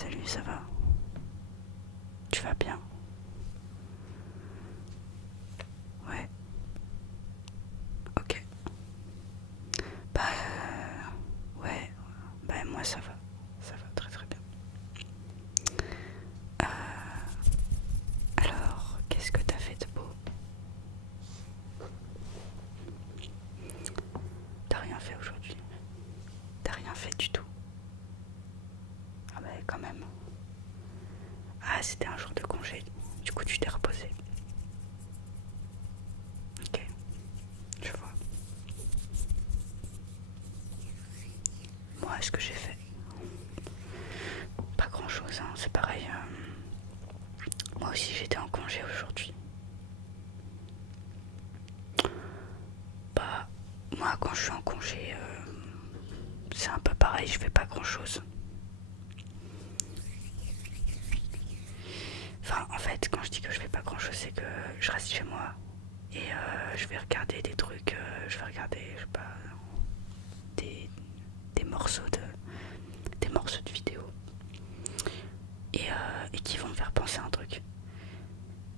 Salut, ça va? Tu vas bien? Ouais. Ok. Bah ouais. Bah moi ça va. Ça va très très bien. Alors, qu'est-ce que t'as fait de beau? T'as rien fait aujourd'hui? T'as rien fait du tout? Ah bah quand même. Ah, c'était un jour de congé. Du coup tu t'es reposé. Ok, je vois. Moi, ce que j'ai fait, pas grand chose, hein. C'est pareil. Moi aussi j'étais en congé aujourd'hui. Bah, moi quand je suis en congé, c'est un peu pareil, je fais pas grand chose. Enfin, en fait, quand je dis que je fais pas grand chose, c'est que je reste chez moi et je vais regarder des trucs, je vais regarder, je sais pas, des, des morceaux de vidéos et qui vont me faire penser à un truc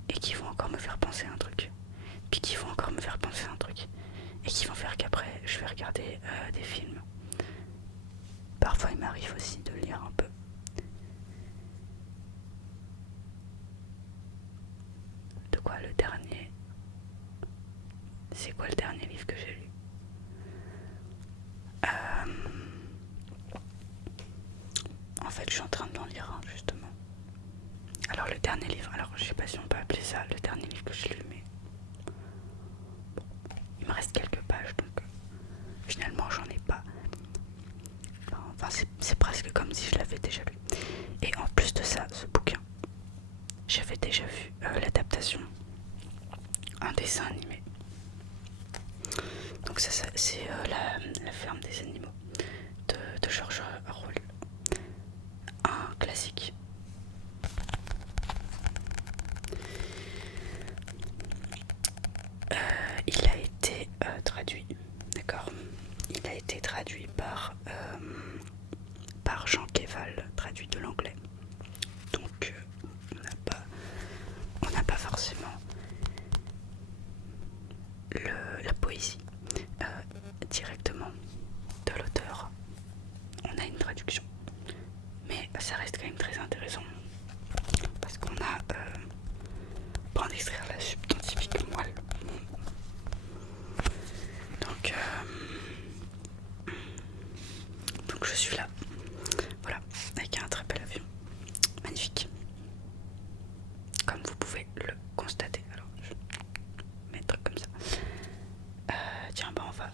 et qui vont encore me faire penser à un truc, puis qui vont encore me faire penser à un truc et qui vont faire qu'après je vais regarder des films. Parfois, il m'arrive aussi de lire un peu. De quoi le dernier? C'est quoi le dernier livre que j'ai lu? En fait, je suis en train d'en lire un justement. Alors le dernier livre, alors je sais pas si on peut appeler ça le dernier livre que j'ai lu, mais bon, il me reste quelques pages, donc finalement j'en ai pas. Enfin, c'est presque comme si je l'avais déjà lu. Et en plus de ça, ce bouquin, j'avais déjà vu l'adaptation, un dessin animé. Donc ça c'est la ferme des animaux de George Orwell, un classique. Il a été traduit, d'accord. Il a été traduit par Jean Kéval, traduit de l'anglais. Donc on n'a pas forcément la poésie directement de l'auteur. On a une traduction, mais ça reste quand même très intéressant parce qu'on a pour en extraire la substantifique moelle. Donc je suis là, voilà, avec un très bel avion, magnifique, comme vous pouvez le constater. Alors je vais mettre comme ça. Tiens, bah on va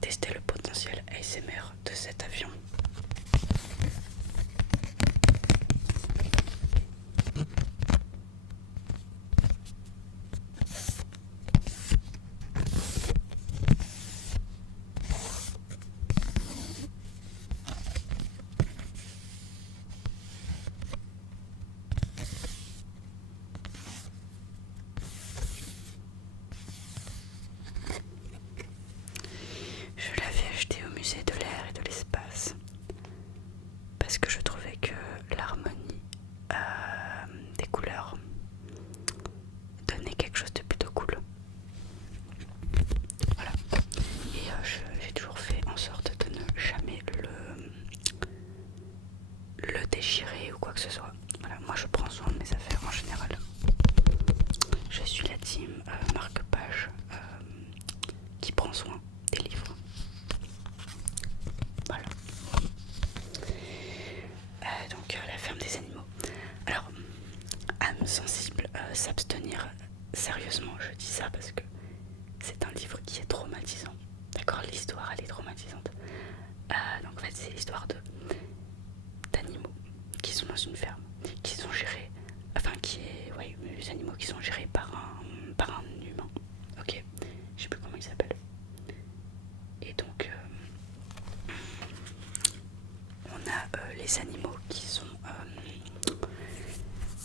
tester le potentiel ASMR de cet avion. Je l'avais acheté au musée de l'air et de l'espace parce que je trouvais que l'harmonie des couleurs donnait quelque chose de plutôt cool. Voilà. Et j'ai toujours fait en sorte de ne jamais le déchirer ou quoi que ce soit. Voilà, moi je prends soin de mes affaires en général. Je suis la team marque-page qui prend soin des livres. Voilà. Donc la ferme des animaux. Alors, âme sensible, s'abstenir, sérieusement, je dis ça parce que c'est un livre qui est traumatisant. D'accord, l'histoire elle est traumatisante. Donc en fait c'est l'histoire d'animaux qui sont dans une ferme, qui sont gérés, enfin les animaux qui sont gérés par un humain. Ok, je sais plus comment il s'appelle. Et donc on a les animaux qui sont.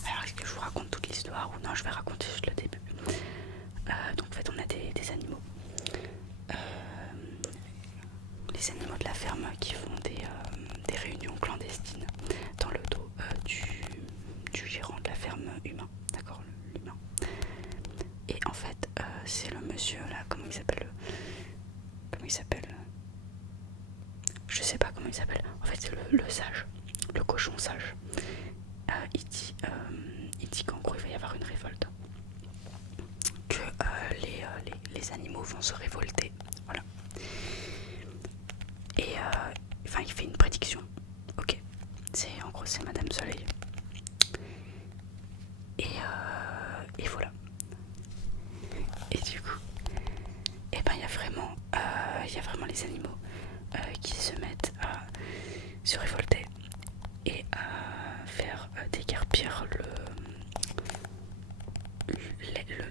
Alors est-ce que je vous raconte toute l'histoire ou non? Je vais raconter juste le début. Donc en fait on a des animaux. Les animaux de la ferme qui font des réunions clandestines dans le dos il s'appelle? En fait, c'est le sage, le cochon sage. Il dit qu'en gros, il va y avoir une révolte. Que les animaux vont se révolter. Voilà. Et enfin, il fait une prédiction. Ok. En gros, c'est Madame Soleil. Et voilà. Et du coup, et ben, il y a vraiment les animaux qui se mettent à se révolter et à faire déguerpir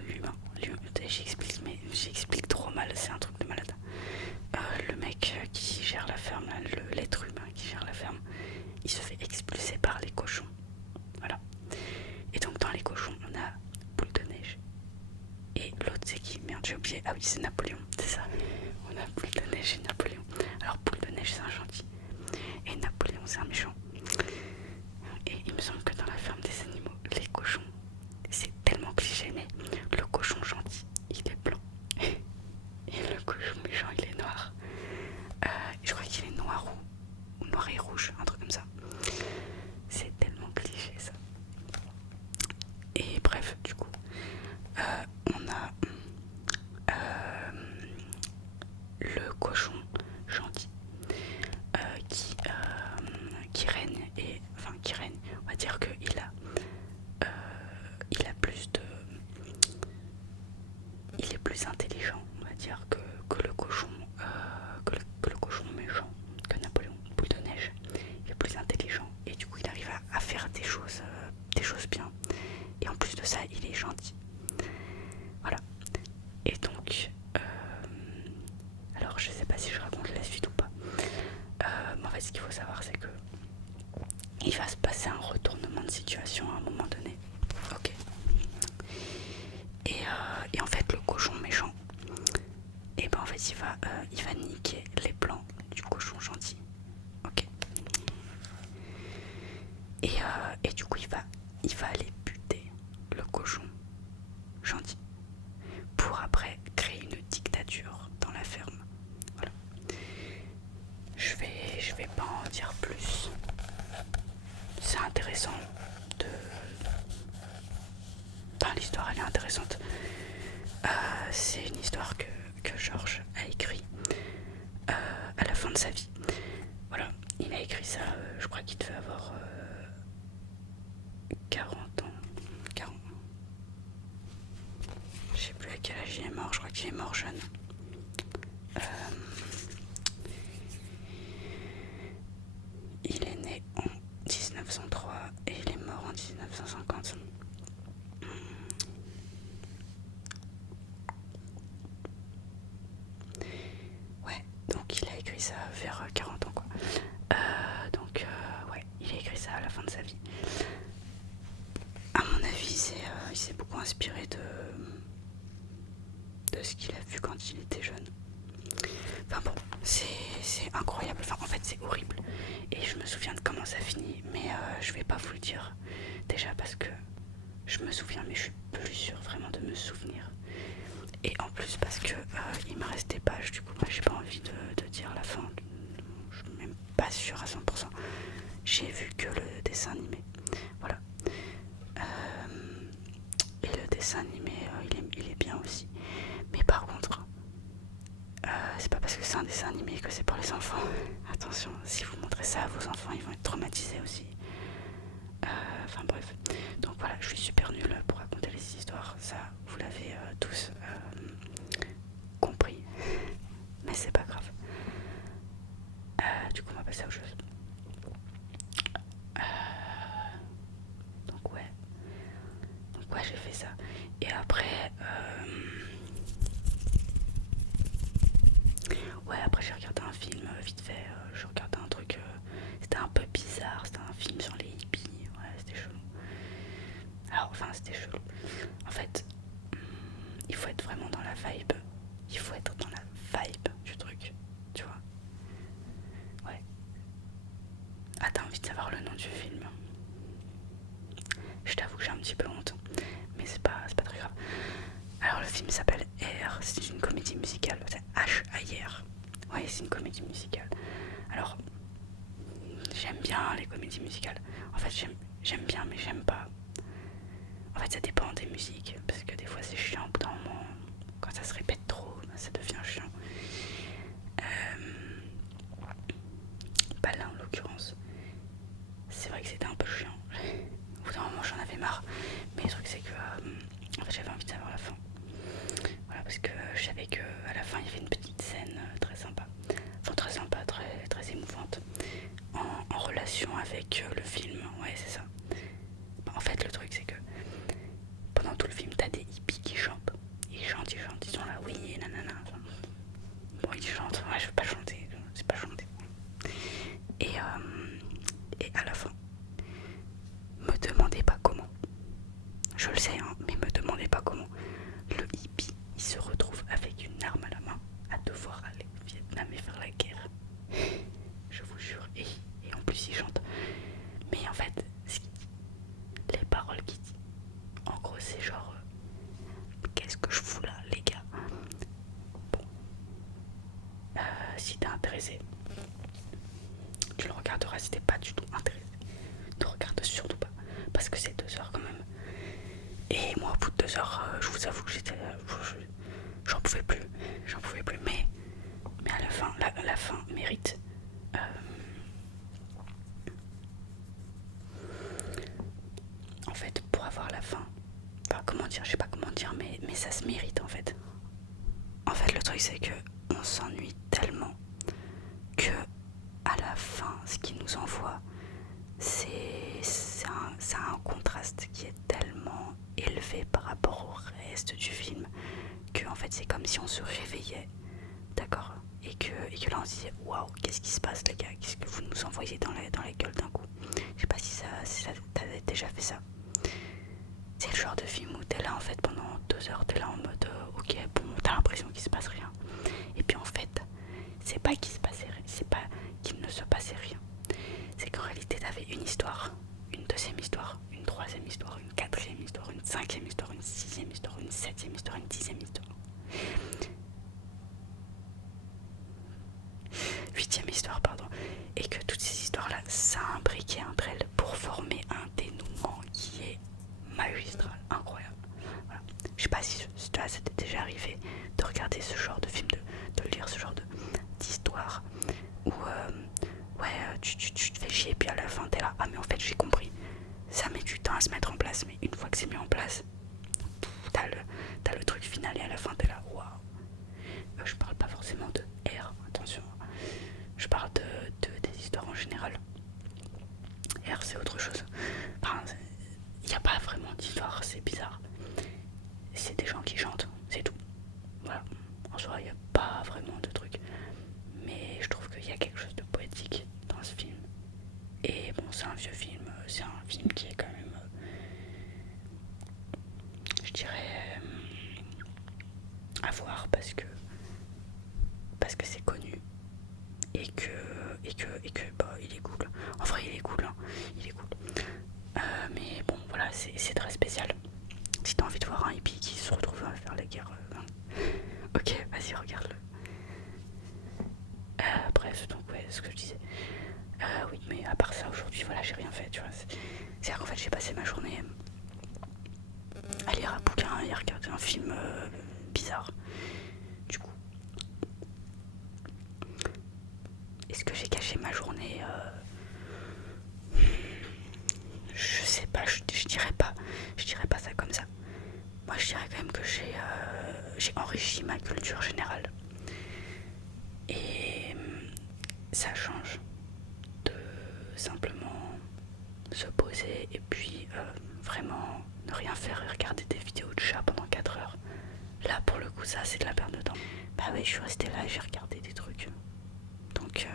l'humain. J'explique trop mal, c'est un truc de malade. Le mec qui gère la ferme, l'être humain qui gère la ferme, il se fait expulser par les cochons. Voilà. Et donc dans les cochons, on a Boule de Neige. Et l'autre c'est qui? Merde, j'ai oublié. Ah oui, c'est Napoléon, c'est ça. On a Boule de Neige et Napoléon. Alors Boule de Neige c'est un gentil. Et Napoléon c'est un méchant. Et il me semble que dans la ferme des animaux, les cochons, c'est tellement cliché, mais le cochon gentil, il est blanc. Et le cochon méchant, il est noir. Je crois qu'il est noir ou noir et rouge, un truc comme ça. C'est tellement cliché ça. Et bref, du coup, on a le cochon gentil qui règne, on va dire qu'il a il est plus intelligent, on va dire, que le cochon que le cochon méchant, que Napoléon, Boule de Neige. Il est plus intelligent et du coup il arrive à faire des choses bien. Et en plus de ça, il est gentil. Voilà. Et donc, alors je sais pas si je raconte la suite ou pas. Mais en fait, ce qu'il faut savoir, c'est que il va se passer un retournement de situation à un moment donné. Ok. Et en fait, le cochon méchant, et ben en fait, il va niquer les plans du cochon gentil. Ok. Et du coup, il va aller buter le cochon gentil pour après créer une dictature dans la ferme. Voilà. Je vais pas en dire plus. C'est intéressant de... Enfin, l'histoire elle est intéressante. C'est une histoire que Georges a écrit à la fin de sa vie. Voilà, il a écrit ça, je crois qu'il devait avoir 40 ans. 40. Je sais plus à quel âge il est mort, je crois qu'il est mort jeune. Il est né en 1903 et il est mort en 1950. Ouais, donc il a écrit ça vers 40 ans quoi. Ouais, il a écrit ça à la fin de sa vie. À mon avis, il s'est beaucoup inspiré de ce qu'il a vu quand il était jeune. Enfin bon, c'est incroyable, enfin en fait c'est horrible. Et je me souviens de comment ça finit, mais je vais pas vous le dire. Déjà parce que je me souviens, mais je suis plus sûre vraiment de me souvenir. Et en plus parce que il me reste des pages, du coup moi j'ai pas envie de dire la fin. Je suis même pas sûre à 100%. J'ai vu que le dessin animé. Voilà. Et le dessin animé, il est bien aussi. Mais par contre, c'est pas parce que c'est un dessin animé que c'est pour les enfants. Attention, si vous montrez ça à vos enfants, ils vont être traumatisés aussi. Enfin bref. Donc voilà, je suis super nulle pour raconter les histoires. Ça, vous l'avez tous compris. Mais c'est pas grave. Du coup, on va passer à autre chose. Donc ouais, j'ai fait ça. Et après, après j'ai regardé un film vite fait. Je regardais un truc, c'était un peu bizarre. C'était un film sur les hippies. Ouais, c'était chelou. Alors, enfin, c'était chelou. En fait, il faut être vraiment dans la vibe. Il faut être dans la vibe du truc, tu vois. Ouais. Ah, t'as envie de savoir le nom du film? Je t'avoue que j'ai un petit peu honte, mais c'est pas très grave. Alors le film s'appelle Air, c'est une comédie musicale, c'est H-A-I-R. Ouais, c'est une comédie musicale. Alors, j'aime bien les comédies musicales. En fait, j'aime bien, mais j'aime pas. En fait, ça dépend des musiques, parce que des fois c'est chiant. Au bout d'un moment, quand ça se répète trop, ça devient chiant. Pas là en l'occurrence. C'est vrai que c'était un peu chiant. Au bout d'un moment, j'en avais marre. Mais le truc, c'est que en fait, j'avais envie de savoir la fin. Voilà, parce que je savais qu'à la fin, il y avait une petite scène très sympa. Enfin, très sympa, très émouvante. En relation avec le film. Ouais, c'est ça. Bah, en fait, le truc, c'est que pendant tout le film, t'as des hippies qui chantent. Ils chantent, ils sont là, oui, nanana. Enfin, bon, ils chantent. Ouais, je veux pas chanter. C'est pas chanter. Et à la fin, me demandez pas comment. Je le sais, hein, mais me demandez pas comment. Le hippie, il se retrouve avec une arme à la main à devoir aller au Vietnam et faire la guerre. Je vous jure. Et en plus, il chante. Mais en fait, ce qu'il dit, les paroles qu'il dit, en gros, c'est genre qu'est-ce que je fous là, les gars? Bon. Si t'es intéressé, tu le regarderas. Si t'es pas du tout intéressé, ne regarde surtout pas. Parce que c'est 2 heures quand même. Et moi, au bout de 2 heures, je vous avoue que j'en pouvais plus. Mais à la fin mérite. En fait, pour avoir la fin, enfin, comment dire, je sais pas comment dire, mais ça se mérite en fait. En fait, le truc, c'est que on s'ennuie tellement que à la fin, ce qu'il nous envoie, c'est un contraste qui est tellement élevé par rapport au reste du film que en fait c'est comme si on se réveillait, d'accord, et que là on se disait waouh, qu'est-ce qui se passe les gars, qu'est-ce que vous nous envoyez dans la gueule d'un coup. Je sais pas si t'as déjà fait ça. C'est le genre de film où t'es là en fait pendant 2 heures, t'es là en mode ok, bon, t'as l'impression qu'il se passe rien, et puis en fait c'est pas qu'il ne se passait rien, c'est qu'en réalité t'avais une histoire, une deuxième histoire, une troisième histoire, une quatrième histoire, une cinquième histoire, une sixième histoire, une septième histoire, une dixième histoire, huitième histoire, pardon, et que toutes ces histoires-là s'imbriquaient entre elles pour former un dénouement qui est magistral, incroyable. Voilà. Je sais pas si ça t'est déjà arrivé de regarder ce genre de film, de lire ce genre d'histoire où tu te fais chier et puis à la fin t'es là, ah mais en fait j'ai compris, ça met du temps à se mettre en place, mais une fois que c'est mis en place, t'as le truc final et à la fin t'es là, waouh. Je parle pas forcément de R, attention, je parle des histoires en général. R c'est autre chose, enfin, il n'y a pas vraiment d'histoire, c'est bizarre, c'est des gens qui chantent, c'est tout. Voilà, en soi il n'y a pas vraiment de truc, mais je trouve qu'il y a quelque chose de poétique dans ce film. Et bon, c'est un vieux film, c'est un film qui est quand même, je dirais, à voir parce que c'est connu et que bah, il est cool. En vrai, il est cool, hein. Il est cool. Mais bon, voilà, c'est très spécial. Si t'as envie de voir un hippie qui se retrouve à faire la guerre, ok, vas-y, regarde-le. Bref, donc ouais, ce que je disais. Oui, mais à part ça, aujourd'hui, voilà, j'ai rien fait, tu vois. C'est-à-dire qu'en fait, j'ai passé ma journée à lire un bouquin et à regarder un film bizarre. Du coup, est-ce que j'ai gâché ma journée? Je sais pas, je dirais pas. Je dirais pas ça comme ça. Moi, je dirais quand même que j'ai enrichi ma culture générale. Et ça change de simplement se poser et puis vraiment ne rien faire et regarder des vidéos de chats pendant 4 heures. Là, pour le coup, ça, c'est de la perte de temps. Bah oui, je suis restée là et j'ai regardé des trucs. Donc,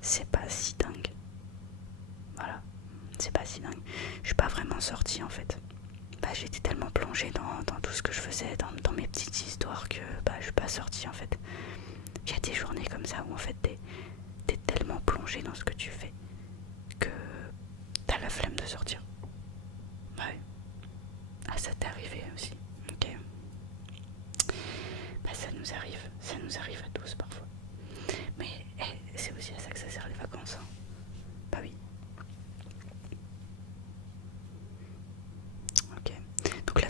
c'est pas si dingue. Voilà, c'est pas si dingue. Je suis pas vraiment sortie en fait. Bah, j'étais tellement plongée dans tout ce que je faisais, dans mes petites histoires que bah, je suis pas sortie en fait. Il y a des journées comme ça où en fait t'es tellement plongé dans ce que tu fais que t'as la flemme de sortir. Ouais. Ah, ça t'est arrivé aussi. Ok. Bah, ça nous arrive à tous parfois. Mais c'est aussi à ça que ça sert les vacances. Hein.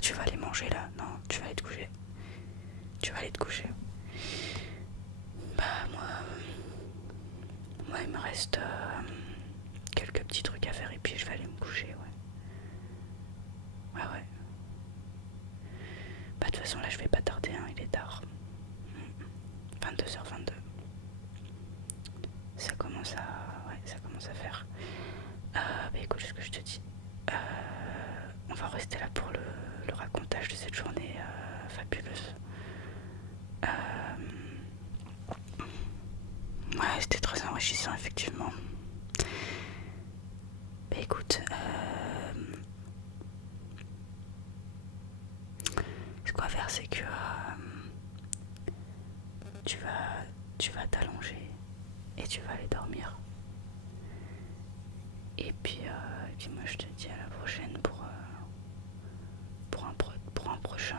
tu vas aller manger là? Non, tu vas aller te coucher. Tu vas aller te coucher. Bah moi il me reste quelques petits trucs à faire et puis je vais aller me coucher, ouais. Ouais. Bah de toute façon là je vais pas tarder, hein, il est tard. 22h22. Ça commence à faire. Bah écoute ce que je te dis. On va rester là pour le racontage de cette journée fabuleuse. Ouais, c'était très enrichissant effectivement. Bah écoute, ce qu'on va faire c'est que tu vas t'allonger et tu vas aller dormir. Et puis moi je te dis à la prochaine pour un prochain